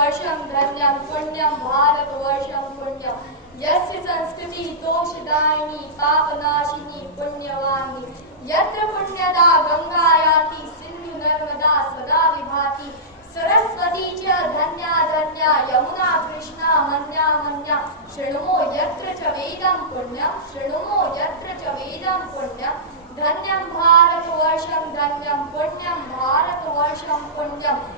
भारतवर्षं धन्यं पुण्यं भारतवर्षं पुण्यं यस्य संस्कृति तोषदायिनी पापनाशिनी पुण्यवाहिनी यत्र पुण्यदा गंगा याति सिंधु नर्मदा सदा विभाति सरस्वती च धन्या धन्या यमुना कृष्णा मन्या मन्या शृणुमो यत्र च वेदं पुण्यं शृणुमो यत्र च वेदं पुण्यं धन्यं भारतवर्षं धन्यं पुण्यं भारतवर्षं पुण्यं